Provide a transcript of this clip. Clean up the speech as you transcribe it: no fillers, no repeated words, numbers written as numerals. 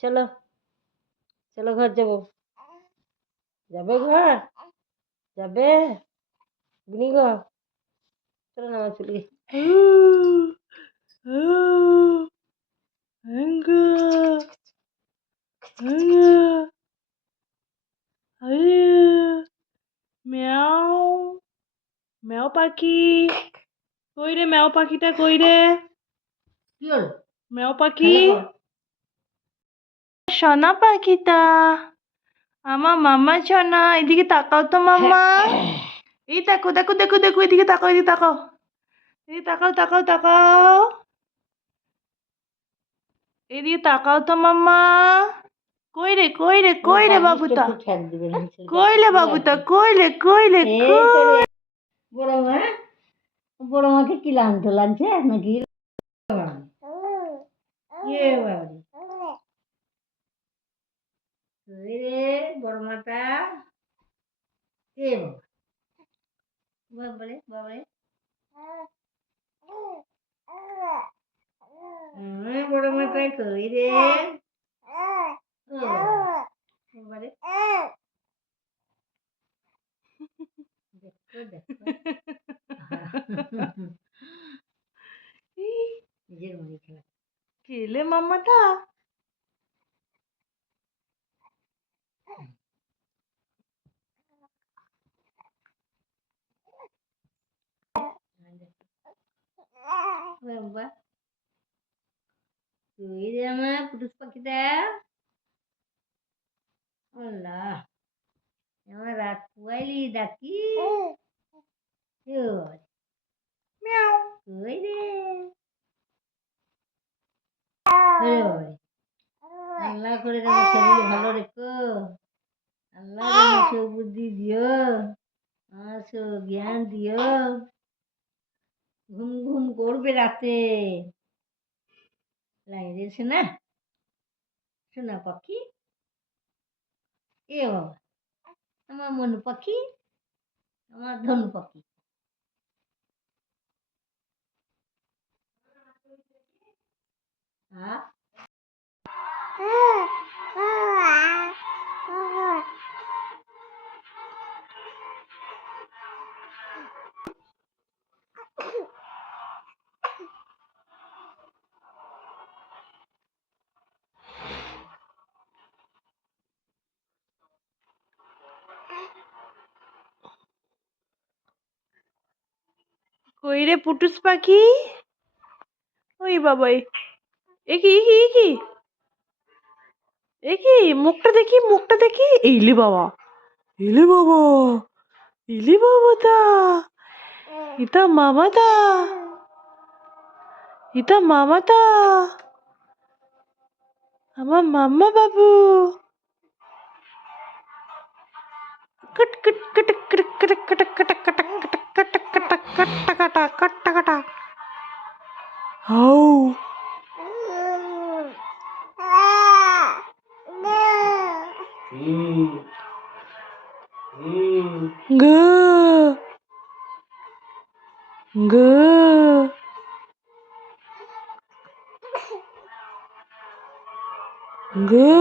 চলো চলো ঘর যাবো। যাবে ঘর? যাবে? গুনি গো, চলো না আমার চলে গেছি। ম্যাও ম্যাও পাখি কই রে? ম্যাও পাখিটা কই রে? কি হলো? ম্যাও পাখি, সোনা পাখিটা, আমার মামা সোনা, এদিকে তাকাও তো মামা। এই দেখো দেখো দেখো দেখো, এদিকে তাকাও, এদিকে তাকাও, এই তাকাও তাকাও তাকাও, এদিকে তাকাও তো মামা। কই রে কই রে কই রে বাবুটা? কইলে বাবুটা কইলে কইলে কই? বড় মা, বড় মাকে কি লাঞ্চ লাঞ্চে নাকি? রে বড় মাটা এ বাবা, বাবারে বাবারে, বড় মাটা কই রে? ও বাবারে, দেখো দেখো, নিজের মনে খেলা কেলে মামাটা। বাবা তুই রে আমার পুটুস পাখিটা, আল্লাহ আমার রাত পুয়াইলি ডাকি। মিয়াও কই রে? আল্লাহ করে তোমার শরীর ভালো রেখো, আল্লাহ তোমার সুবুদ্ধি দিও, আমার জ্ঞান দিও। ঘুম ঘুম করবে রাতে, লাইরে শোনা, শোনা পাখি, এ বাবা আমার মনু পাখি, আমার ধনু পাখি। হ্যাঁ কই রে পুটুস পাখি? ওই বাবাই, একি একি একি একি, মুখটা দেখি মুখটা দেখি। এইলে বাবা, এলে বাবা, এলে বাবাটা, এটা মামাটা, এটা মামাটা, আমার মাম্মা বাবু। কট কট কট কট কট কট কট কট কট কট কট কট কট কট। হাউ গা গা গা